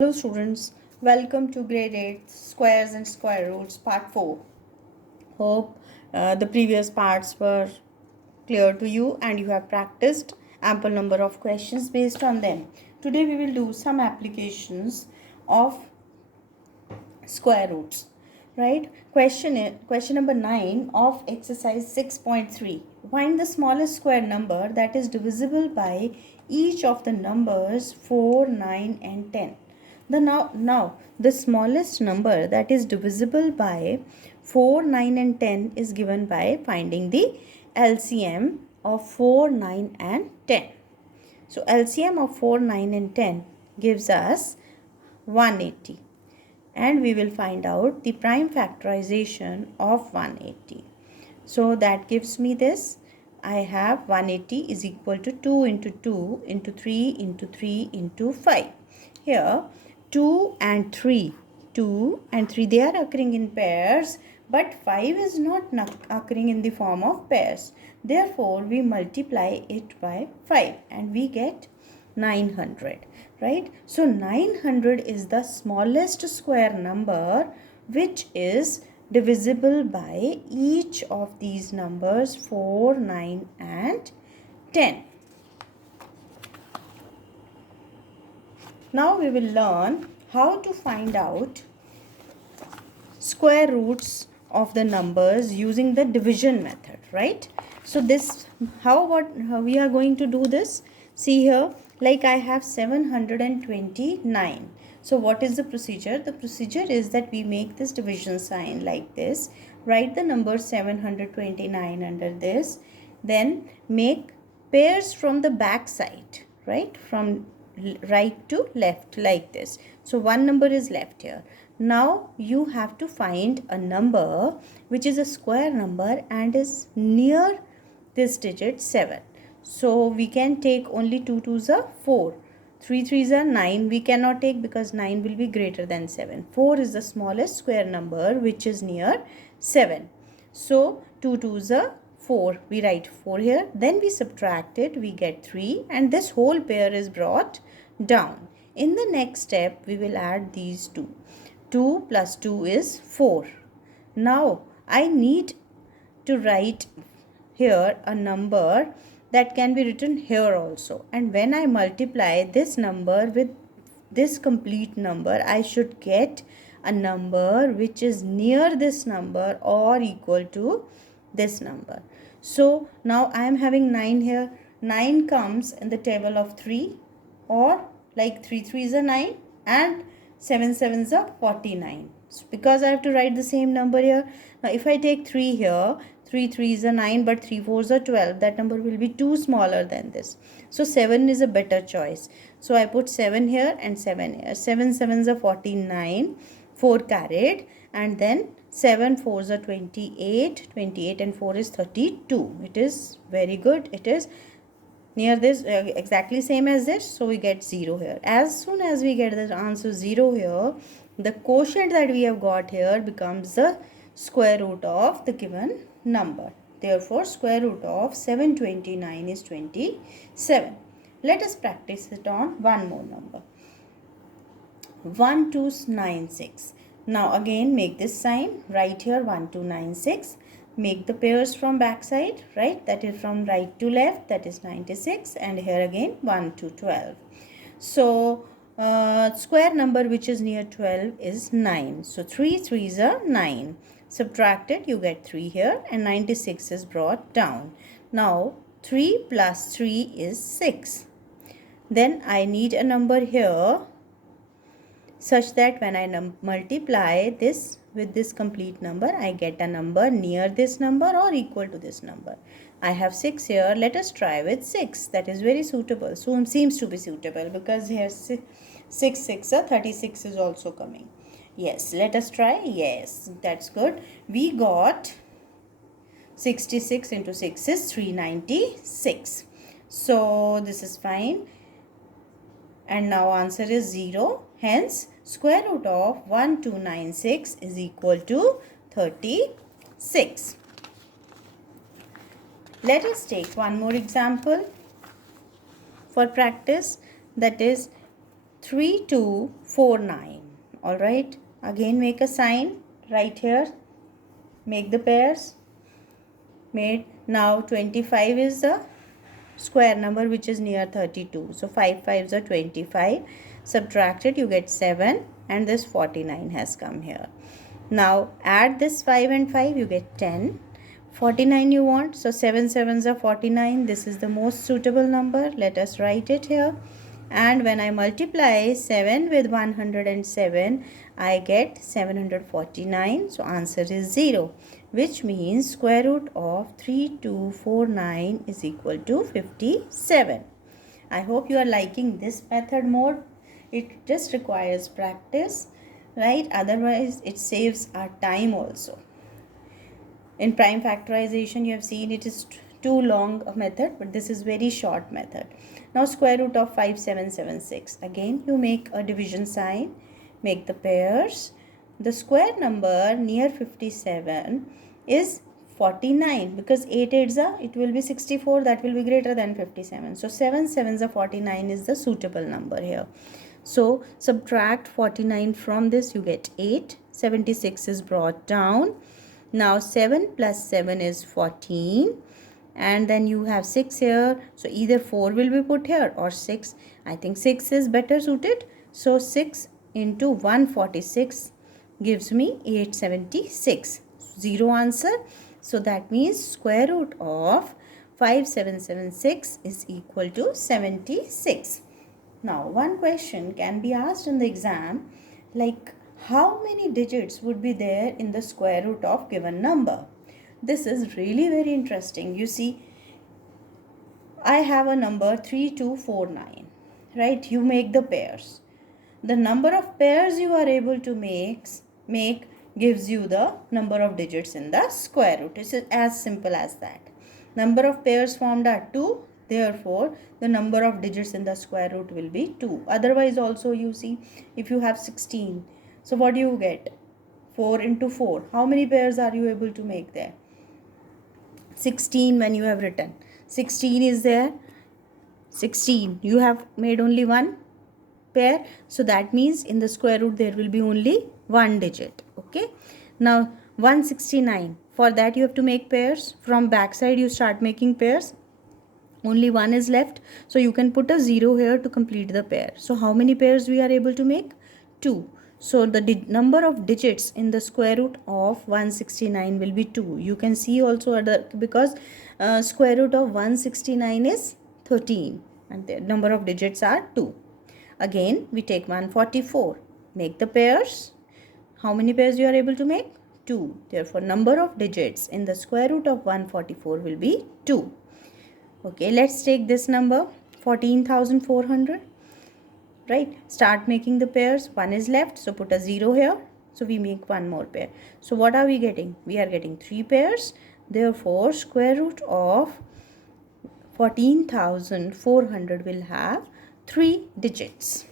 Hello students, welcome to grade 8 squares and square roots part 4. Hope the previous parts were clear to you and you have practiced ample number of questions based on them. Today we will do some applications of square roots. Right? Question number 9 of exercise 6.3. Find the smallest square number that is divisible by each of the numbers 4, 9 and 10. Now the smallest number that is divisible by 4, 9 and 10 is given by finding the LCM of 4, 9 and 10. So LCM of 4, 9 and 10 gives us 180. And we will find out the prime factorization of 180. So that gives me this. I have 180 is equal to 2 into 2 into 3 into 3 into 5. Here 2 and 3, they are occurring in pairs, but 5 is not occurring in the form of pairs. Therefore, we multiply it by 5 and we get 900. Right? So 900 is the smallest square number which is divisible by each of these numbers 4, 9 and 10. Now we will learn how to find out square roots of the numbers using the division method, right? So how we are going to do this? See here, like I have 729. So what is the procedure? The procedure is that we make this division sign like this. Write the number 729 under this. Then make pairs from the back side, right? From right to left like this. So one number is left here. Now you have to find a number which is a square number and is near this digit 7. So we can take only 2 2s are 4. 3 3s are 9. We cannot take because 9 will be greater than 7. 4 is the smallest square number which is near 7. So 2 2s are 4. We write 4 here. Then we subtract it. We get 3 and this whole pair is brought down. In the next step, we will add these two. 2 plus 2 is 4. Now, I need to write here a number that can be written here also. And when I multiply this number with this complete number, I should get a number which is near this number or equal to this number. So, now I am having 9 here. 9 comes in the table of 3 or like 3 3s are 9 and 7 7s are 49. So because I have to write the same number here. Now if I take 3 here, 3 3s are 9 but 3 4s are 12. That number will be too smaller than this. So 7 is a better choice. So I put 7 here and 7 here. 7 7s are 49. 4 carried and then 7 4s are 28. 28 and 4 is 32. It is very good. It is near this exactly same as this, so we get 0 here. As soon as we get the answer 0 here, the quotient that we have got here becomes the square root of the given number. Therefore, square root of 729 is 27. Let us practice it on one more number. 1296. Now again make this sign. Write here 1296. Make the pairs from back side, right? That is from right to left, that is 96, and here again 1 to 12. So square number which is near 12 is 9. So 3 3s are 9. Subtract it, you get 3 here and 96 is brought down. Now 3 plus 3 is 6. Then I need a number here such that when I multiply this with this complete number, I get a number near this number or equal to this number. I have 6 here. Let us try with 6. That is very suitable. Soon seems to be suitable because here 6 6 are 36 is also coming. Yes, let us try. Yes, that's good. We got 66 into 6 is 396. So this is fine. And now answer is 0. Hence, square root of 1296 is equal to 36. Let us take one more example for practice, that is 3249. Alright, again make a sign right here. Make the pairs. Made. Now 25 is the square number which is near 32. So 5 5s are 25. Subtract it, you get 7, and this 49 has come here. Now add this 5 and 5, you get 10. 49 you want, so 7 7s are 49. This is the most suitable number. Let us write it here. And when I multiply 7 with 107, I get 749. So answer is 0, which means square root of 3249 is equal to 57. I hope you are liking this method more. It just requires practice, right? Otherwise, it saves our time also. In prime factorization, you have seen it is too long a method, but this is very short method. Now square root of 5776. Again, you make a division sign, make the pairs. The square number near 57 is 49, because 8 8s are, it will be 64, that will be greater than 57. So 7 7s are 49 is the suitable number here. So subtract 49 from this, you get 8. 76 is brought down. Now 7 plus 7 is 14, and then you have 6 here. So either 4 will be put here or 6. I think 6 is better suited. So 6 into 146 gives me 876. 0 answer. So that means square root of 5776 is equal to 76. Now one question can be asked in the exam, like, how many digits would be there in the square root of given number? This is really very interesting. You see, I have a number 3249, right? You make the pairs. The number of pairs you are able to make gives you the number of digits in the square root. It's as simple as that. Number of pairs formed are 2. Therefore, the number of digits in the square root will be 2. Otherwise also, you see, if you have 16, so what do you get? 4 into 4. How many pairs are you able to make there? 16 when you have written. 16 is there. 16. You have made only one pair. So that means in the square root there will be only one digit. Okay. Now 169. For that you have to make pairs. From backside you start making pairs. Only one is left. So you can put a 0 here to complete the pair. So how many pairs we are able to make? 2. So the number of digits in the square root of 169 will be 2. You can see also other, because square root of 169 is 13 and the number of digits are 2. Again, we take 144. Make the pairs. How many pairs you are able to make? 2. Therefore, number of digits in the square root of 144 will be 2. Okay, let's take this number 14,400. Right, start making the pairs. One is left, so put a 0 here. So we make one more pair. So what are we getting? We are getting 3 pairs. Therefore, square root of 14,400 will have 3 digits.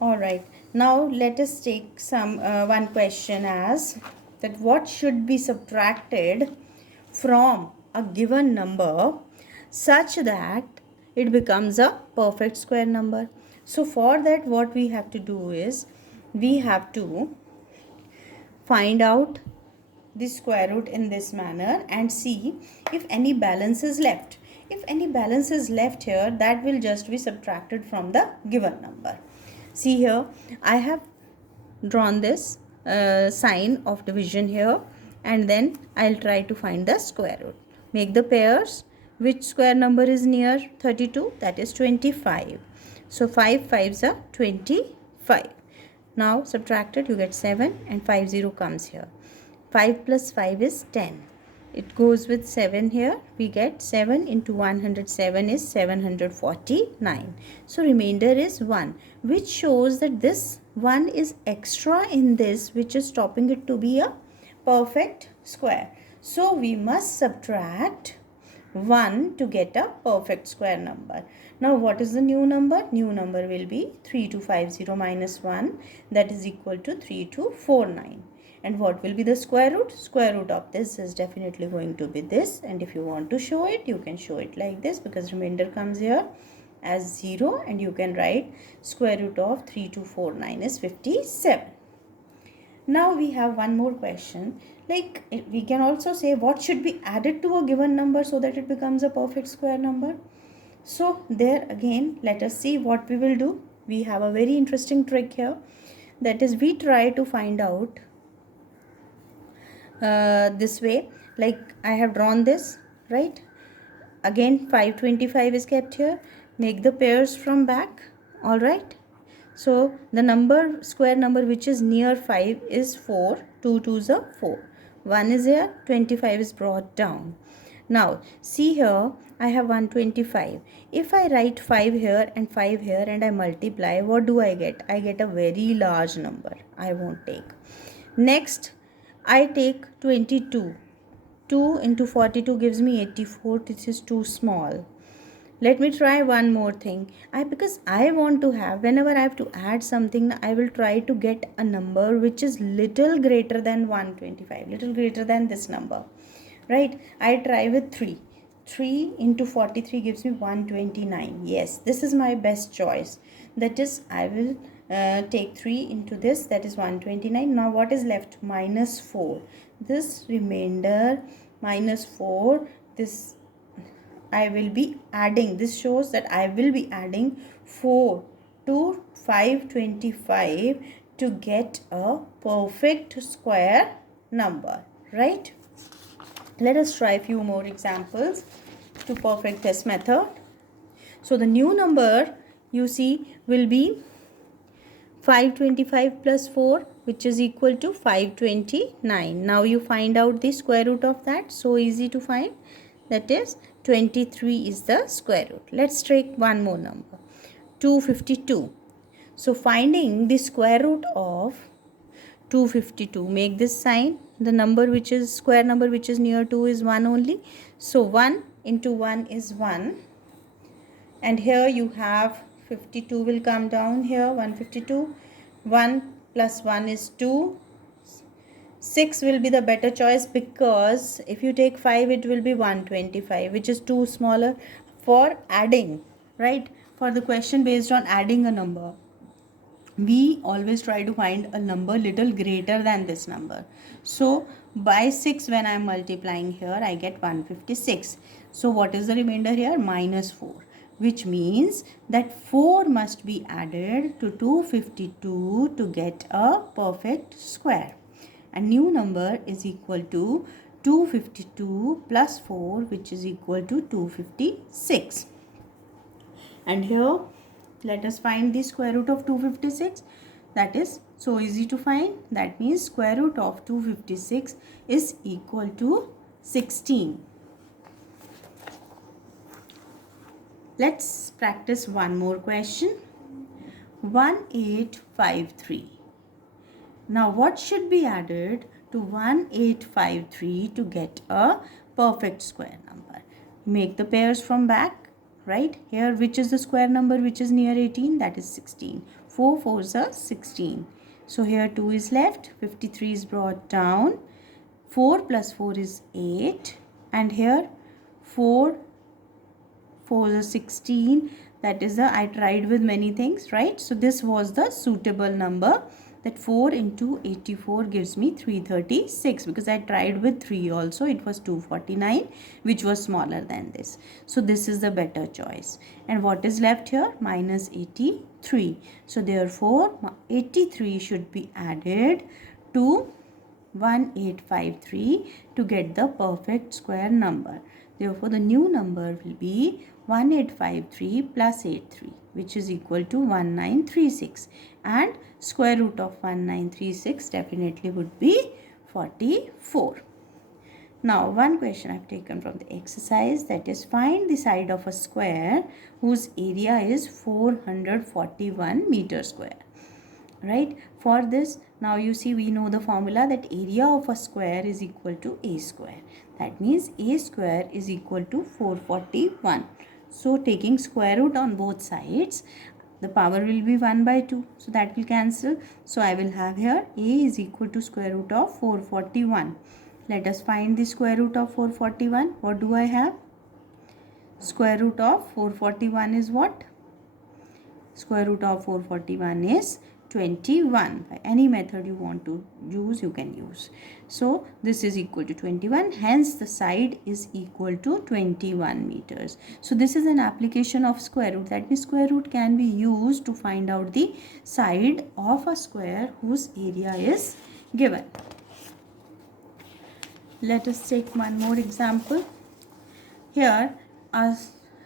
Alright, now let us take some one question as that what should be subtracted from a given number such that it becomes a perfect square number. So for that, what we have to do is we have to find out the square root in this manner and see if any balance is left. If any balance is left here, that will just be subtracted from the given number. See here, I have drawn this sign of division here, and then I'll try to find the square root. Make the pairs. Which square number is near 32? That is 25. So 5 5s are 25. Now subtract it, you get 7 and 5 0 comes here. 5 plus 5 is 10. It goes with 7 here. We get 7 into 107 is 749. So remainder is 1, which shows that this 1 is extra in this, which is stopping it to be a perfect square. So we must subtract 1 to get a perfect square number. Now what is the new number? New number will be 3250 minus 1, that is equal to 3249. And what will be the square root? Square root of this is definitely going to be this. And if you want to show it, you can show it like this, because remainder comes here. as 0 and you can write square root of 3249 is 57. Now we have one more question. Like we can also say what should be added to a given number so that it becomes a perfect square number. So there again, let us see what we will do. We have a very interesting trick here. That is, we try to find out this way. Like I have drawn this, right? Again 525 is kept here. Make the pairs from back. All right. So the number, square number which is near 5 is 4. 2 2s are 4. 1 is here, 25 is brought down. Now see here, I have 125. If I write 5 here and 5 here and I multiply, what do I get? I get a very large number. I won't take. Next, I take 22. 2 into 42 gives me 84. This is too small. Let me try one more thing. Because I want to have, whenever I have to add something, I will try to get a number which is little greater than 125, little greater than this number, right? I try with 3. 3 into 43 gives me 129. Yes, this is my best choice. That is, I will take 3 into this, that is 129. Now what is left? Minus 4. This remainder minus 4, this I will be adding. This shows that I will be adding 4 to 525 to get a perfect square number, right? Let us try a few more examples to perfect this method. So the new number you see will be 525 plus 4, which is equal to 529. Now you find out the square root of that. So easy to find. That is 23 is the square root. Let's take one more number. 252. So finding the square root of 252, make this sign. The number which is square number which is near 2 is 1 only. So 1 into 1 is 1. And here you have 52 will come down here, 152. 1 plus 1 is 2. 6 will be the better choice, because if you take 5 it will be 125, which is too smaller for adding, right? For the question based on adding a number, we always try to find a number little greater than this number. So by 6 when I am multiplying here, I get 156. So what is the remainder here? Minus 4, which means that 4 must be added to 252 to get a perfect square. And new number is equal to 252 plus 4, which is equal to 256. And here let us find the square root of 256. That is so easy to find. That means square root of 256 is equal to 16. Let's practice one more question. 1853. Now what should be added to 1853 to get a perfect square number? Make the pairs from back. Right here, which is the square number which is near 18? That is 16. 4 4s are 16. So here 2 is left. 53 is brought down. 4 plus 4 is 8. And here 4 4s are 16. That is I tried with many things, right? So this was the suitable number. That 4 into 84 gives me 336, because I tried with 3 also. It was 249, which was smaller than this. So this is the better choice. And what is left here? Minus 83. So therefore 83 should be added to 1853 to get the perfect square number. Therefore the new number will be 1853 plus 83, which is equal to 1936. And square root of 1936 definitely would be 44. Now one question I have taken from the exercise, that is, find the side of a square whose area is 441 meter square. Right? For this, now you see we know the formula that area of a square is equal to a square. That means a square is equal to 441. So taking square root on both sides, the power will be 1 by 2. So that will cancel. So I will have here a is equal to square root of 441. Let us find the square root of 441. What do I have? Square root of 441 is what? Square root of 441 is 21. By any method you want to use, you can use. So this is equal to 21. Hence the side is equal to 21 meters. So this is an application of square root. That means square root can be used to find out the side of a square whose area is given. Let us take one more example. Here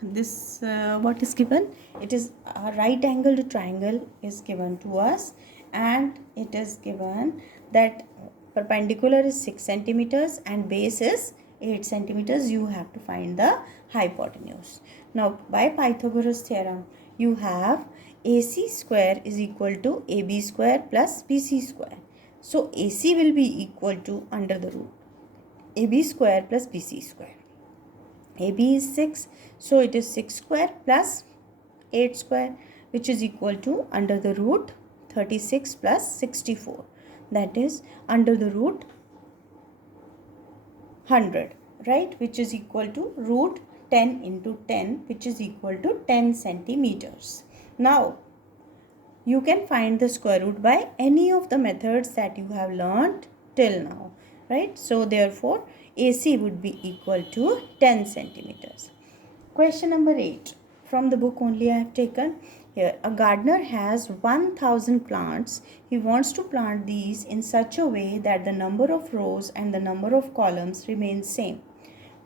this what is given? It is a right angled triangle is given to us, and it is given that perpendicular is 6 centimeters and base is 8 centimeters. You have to find the hypotenuse. Now by Pythagoras theorem, you have AC square is equal to AB square plus BC square. So AC will be equal to under the root AB square plus BC square. AB is 6, so it is 6 square plus 8 square, which is equal to under the root 36 plus 64. That is under the root 100, right? Which is equal to root 10 into 10, which is equal to 10 centimeters. Now, you can find the square root by any of the methods that you have learned till now, right? So, therefore, AC would be equal to 10 centimeters. Question number 8. From the book only I have taken. Here, a gardener has 1000 plants. He wants to plant these in such a way that the number of rows and the number of columns remain same.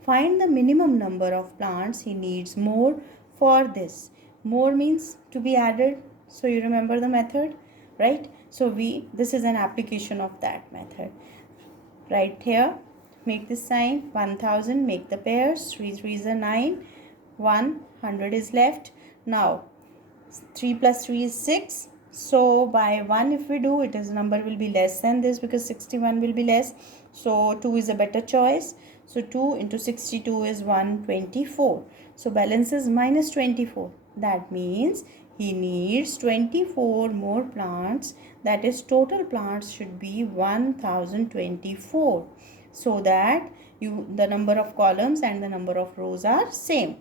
Find the minimum number of plants he needs more for this. More means to be added. So you remember the method, right? So this is an application of that method. Right here, make this sign 1000, make the pairs, 3 3s are 9, 100 is left. Now 3 plus 3 is 6. So by 1 if we do, it is number will be less than this because 61 will be less. So 2 is a better choice. So 2 into 62 is 124. So balance is minus 24. That means he needs 24 more plants. That is total plants should be 1024. So that the number of columns and the number of rows are same.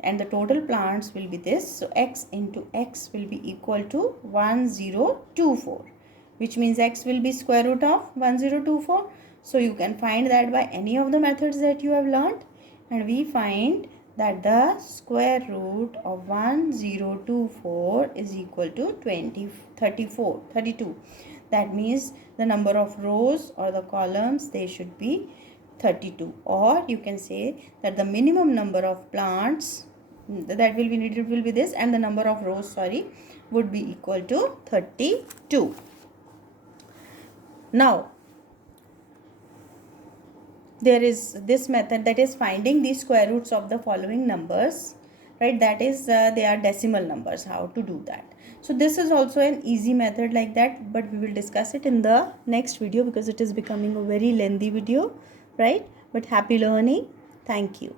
And the total plants will be this. So x into x will be equal to 1024. Which means x will be square root of 1024. So you can find that by any of the methods that you have learned. And we find that the square root of 1024 is equal to 32. That means the number of rows or the columns, they should be 32. Or you can say that the minimum number of plants that will be needed will be this, and the number of rows would be equal to 32. Now there is this method, that is finding the square roots of the following numbers, right? That is they are decimal numbers. How to do that? So this is also an easy method like that, but we will discuss it in the next video because it is becoming a very lengthy video, right? But happy learning. Thank you.